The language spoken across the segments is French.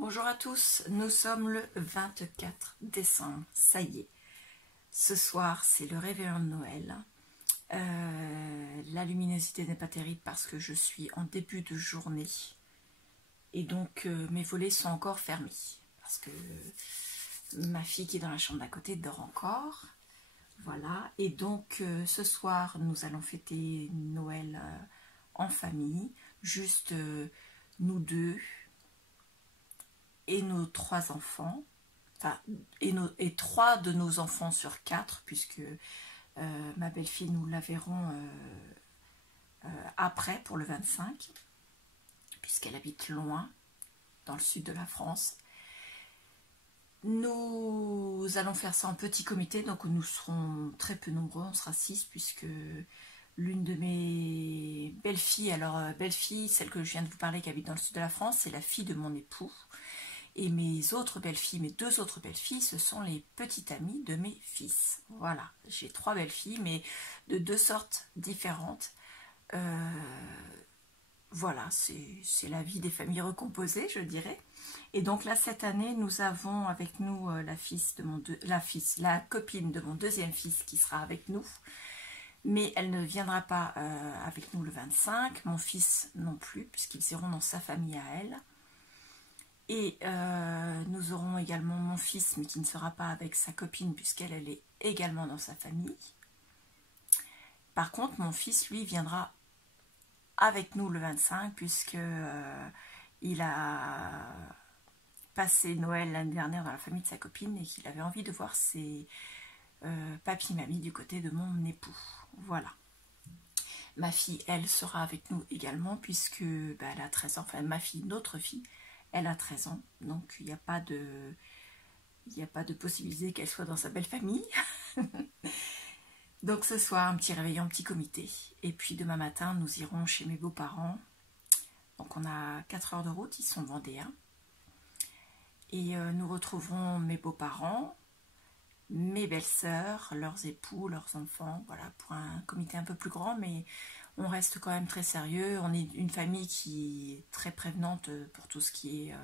Bonjour à tous, nous sommes le 24 décembre, ça y est. Ce soir, c'est le réveillon de Noël. La luminosité n'est pas terrible parce que je suis en début de journée. Et donc, mes volets sont encore fermés. Parce que ma fille qui est dans la chambre d'à côté dort encore. Voilà. Et donc, ce soir, nous allons fêter Noël en famille. Juste nous deux. Et nos 3 enfants, enfin, et 3 de nos enfants sur 4, puisque ma belle-fille, nous la verrons après, pour le 25, puisqu'elle habite loin, dans le sud de la France. Nous allons faire ça en petit comité, donc nous serons très peu nombreux, on sera 6, puisque l'une de mes belles-filles, alors belle-fille, celle que je viens de vous parler, qui habite dans le sud de la France, c'est la fille de mon époux. Et mes autres belles-filles, mes 2 autres belles-filles, ce sont les petites amies de mes fils. Voilà, j'ai 3 belles-filles, mais de 2 sortes différentes. Voilà, c'est la vie des familles recomposées, je dirais. Et donc là, cette année, nous avons avec nous la copine de mon 2e fils qui sera avec nous. Mais elle ne viendra pas avec nous le 25, mon fils non plus, puisqu'ils iront dans sa famille à elle. Et nous aurons également mon fils, mais qui ne sera pas avec sa copine, puisqu'elle est également dans sa famille. Par contre, mon fils, lui, viendra avec nous le 25, puisque il a passé Noël l'année dernière dans la famille de sa copine et qu'il avait envie de voir ses papy-mamie du côté de mon époux. Voilà. Ma fille, elle, sera avec nous également, puisque elle a 13 ans, enfin ma fille, notre fille, elle a 13 ans, donc il n'y a pas de possibilité qu'elle soit dans sa belle famille. Donc ce soir, un petit réveillon, un petit comité. Et puis demain matin, nous irons chez mes beaux-parents. Donc on a 4 heures de route, ils sont vendéens. Et nous retrouverons mes beaux-parents, mes belles-sœurs, leurs époux, leurs enfants. Voilà, pour un comité un peu plus grand, mais on reste quand même très sérieux. On est une famille qui est très prévenante pour tout ce qui est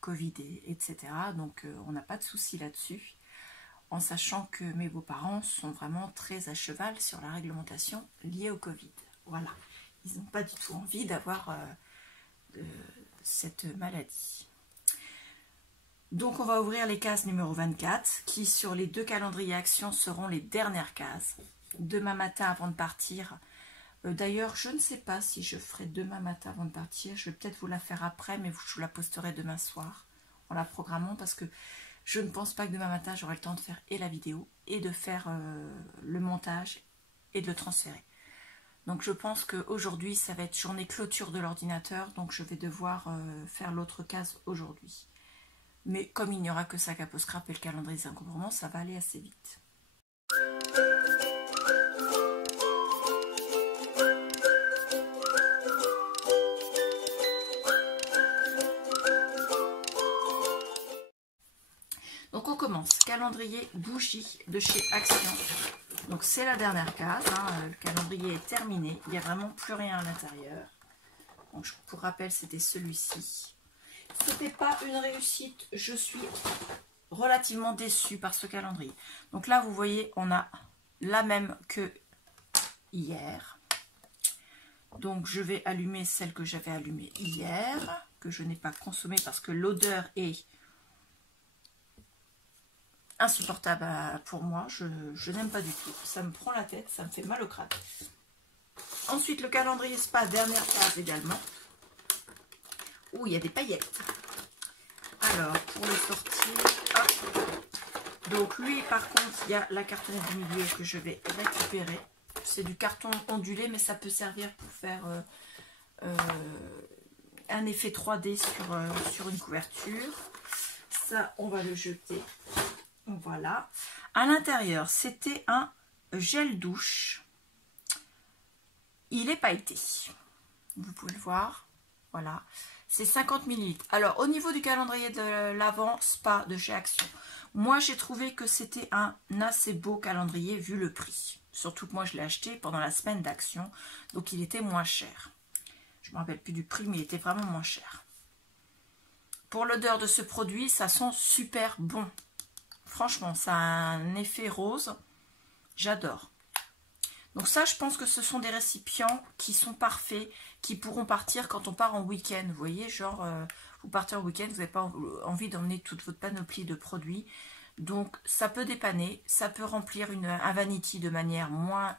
Covid, etc. Donc on n'a pas de souci là-dessus. En sachant que mes beaux-parents sont vraiment très à cheval sur la réglementation liée au Covid. Voilà. Ils n'ont pas du tout envie d'avoir cette maladie. Donc on va ouvrir les cases numéro 24, qui sur les 2 calendriers actions seront les dernières cases. Demain matin avant de partir. D'ailleurs, je ne sais pas si je ferai demain matin avant de partir. Je vais peut-être vous la faire après, mais je vous la posterai demain soir en la programmant, parce que je ne pense pas que demain matin j'aurai le temps de faire et la vidéo et de faire le montage et de le transférer. Donc je pense qu'aujourd'hui ça va être journée clôture de l'ordinateur, donc je vais devoir faire l'autre case aujourd'hui. Mais comme il n'y aura que ça qu'à scrap et le calendrier des encombrements, ça va aller assez vite. Donc on commence, calendrier bougie de chez Action. Donc c'est la dernière case, hein. Le calendrier est terminé, il n'y a vraiment plus rien à l'intérieur. Donc pour rappel, c'était celui-ci. C'était pas une réussite, je suis relativement déçue par ce calendrier. Donc là vous voyez, on a la même que hier. Donc je vais allumer celle que j'avais allumée hier, que je n'ai pas consommée parce que l'odeur est insupportable pour moi, je n'aime pas du tout, ça me prend la tête, ça me fait mal au crâne. Ensuite le calendrier spa, dernière case également. Ouh, il y a des paillettes. Alors pour le sortir, hop. Donc lui par contre il y a la carton du milieu que je vais récupérer. C'est du carton ondulé, mais ça peut servir pour faire un effet 3D sur une couverture. Ça on va le jeter. Voilà. À l'intérieur, c'était un gel douche. Il est pailleté. Vous pouvez le voir. Voilà. C'est 50 ml. Alors, au niveau du calendrier de l'Avent Spa de chez Action, moi, j'ai trouvé que c'était un assez beau calendrier vu le prix. Surtout que moi, je l'ai acheté pendant la semaine d'Action. Donc, il était moins cher. Je ne me rappelle plus du prix, mais il était vraiment moins cher. Pour l'odeur de ce produit, ça sent super bon. Franchement, ça a un effet rose. J'adore. Donc ça, je pense que ce sont des récipients qui sont parfaits, qui pourront partir quand on part en week-end. Vous voyez, genre, vous partez en week-end, vous n'avez pas envie d'emmener toute votre panoplie de produits. Donc, ça peut dépanner, ça peut remplir un vanity de manière moins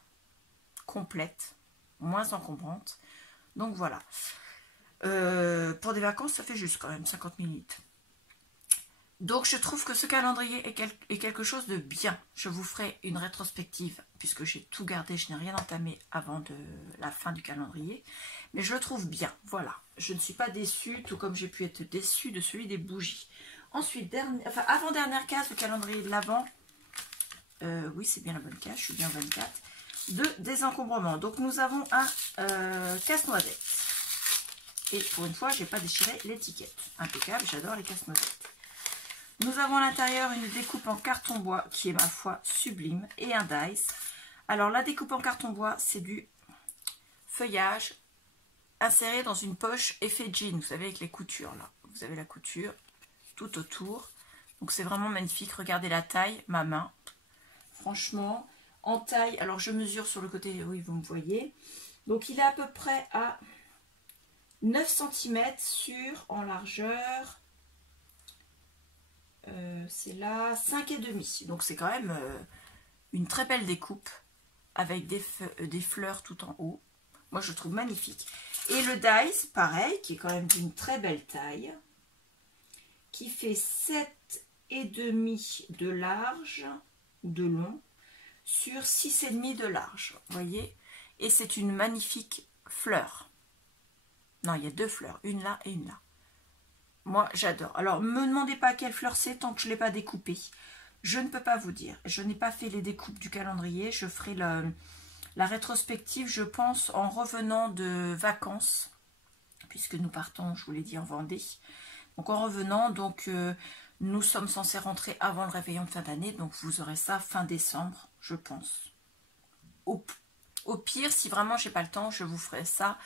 complète, moins encombrante. Donc, voilà. Pour des vacances, ça fait juste quand même 50 ml. Donc, je trouve que ce calendrier est quelque chose de bien. Je vous ferai une rétrospective, puisque j'ai tout gardé, je n'ai rien entamé avant de la fin du calendrier. Mais je le trouve bien, voilà. Je ne suis pas déçue, tout comme j'ai pu être déçue de celui des bougies. Ensuite, avant-dernière case, le calendrier de l'Avent. Oui, c'est bien la bonne case, je suis bien 24. De désencombrement. Donc, nous avons un casse-noisette. Et pour une fois, je n'ai pas déchiré l'étiquette. Impeccable, j'adore les casse-noisettes. Nous avons à l'intérieur une découpe en carton bois qui est, ma foi, sublime. Et un dice. Alors, la découpe en carton bois, c'est du feuillage inséré dans une poche effet jean. Vous savez, avec les coutures, là. Vous avez la couture tout autour. Donc, c'est vraiment magnifique. Regardez la taille, ma main. Franchement, en taille, alors je mesure sur le côté, oui, vous me voyez. Donc, il est à peu près à 9 cm en largeur. C'est là 5,5. Donc c'est quand même une très belle découpe avec des fleurs tout en haut. Moi je trouve magnifique. Et le dice, pareil, qui est quand même d'une très belle taille, qui fait 7,5 de large, de long, sur 6,5 de large. Vous voyez? Et c'est une magnifique fleur. Non, il y a deux fleurs, une là et une là. Moi, j'adore. Alors, ne me demandez pas quelle fleur c'est tant que je ne l'ai pas découpée. Je ne peux pas vous dire. Je n'ai pas fait les découpes du calendrier. Je ferai la rétrospective, je pense, en revenant de vacances. Puisque nous partons, je vous l'ai dit, en Vendée. Donc, en revenant, nous sommes censés rentrer avant le réveillon de fin d'année. Donc, vous aurez ça fin décembre, je pense. Au pire, si vraiment j'ai pas le temps, je vous ferai ça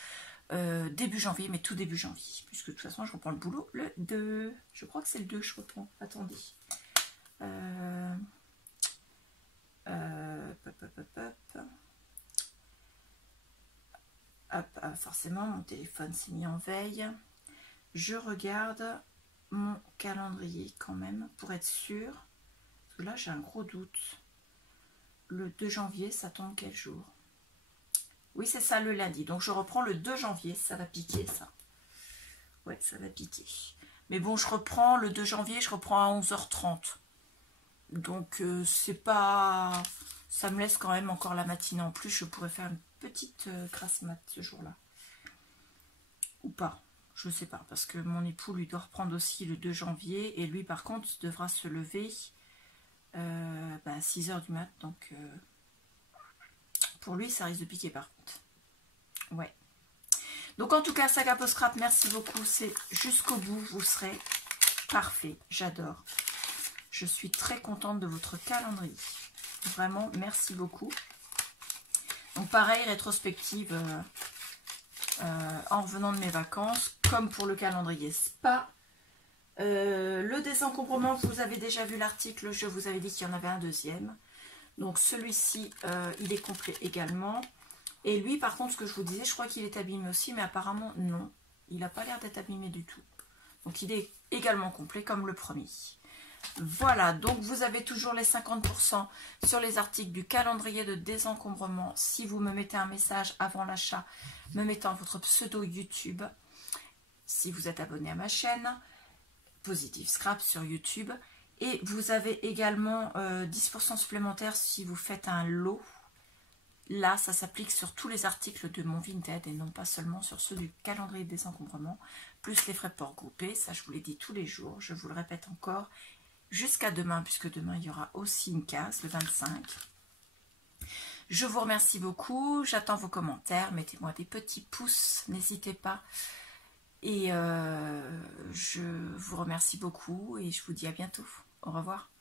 début janvier, mais tout début janvier, puisque de toute façon je reprends le boulot le 2, je crois que c'est le 2 je reprends, attendez, forcément mon téléphone s'est mis en veille, je regarde mon calendrier quand même pour être sûr, parce que là j'ai un gros doute. Le 2 janvier ça tombe quel jour? Oui, c'est ça, le lundi. Donc, je reprends le 2 janvier. Ça va piquer, ça. Ouais, ça va piquer. Mais bon, je reprends le 2 janvier. Je reprends à 11h30. Donc, c'est pas... Ça me laisse quand même encore la matinée en plus. Je pourrais faire une petite grasse mat ce jour-là. Ou pas. Je sais pas. Parce que mon époux, lui, doit reprendre aussi le 2 janvier. Et lui, par contre, devra se lever à 6h du mat. Donc... pour lui, ça risque de piquer par contre. Ouais. Donc en tout cas, Saga Post Scrap, merci beaucoup. C'est jusqu'au bout, vous serez parfait. J'adore. Je suis très contente de votre calendrier. Vraiment, merci beaucoup. Donc pareil, rétrospective en revenant de mes vacances, comme pour le calendrier spa. Le désencombrement, vous avez déjà vu l'article, je vous avais dit qu'il y en avait un deuxième. Donc celui-ci, il est complet également. Et lui, par contre, ce que je vous disais, je crois qu'il est abîmé aussi, mais apparemment, non. Il n'a pas l'air d'être abîmé du tout. Donc il est également complet comme le premier. Voilà, donc vous avez toujours les 50% sur les articles du calendrier de désencombrement. Si vous me mettez un message avant l'achat, me mettant votre pseudo YouTube. Si vous êtes abonné à ma chaîne, Positive Scrap sur YouTube. Et vous avez également 10% supplémentaire si vous faites un lot. Là, ça s'applique sur tous les articles de mon Vinted et non pas seulement sur ceux du calendrier de désencombrement, plus les frais de port groupés. Ça, je vous l'ai dit tous les jours. Je vous le répète encore jusqu'à demain, puisque demain, il y aura aussi une case, le 25. Je vous remercie beaucoup. J'attends vos commentaires. Mettez-moi des petits pouces. N'hésitez pas. Et je vous remercie beaucoup et je vous dis à bientôt. Au revoir.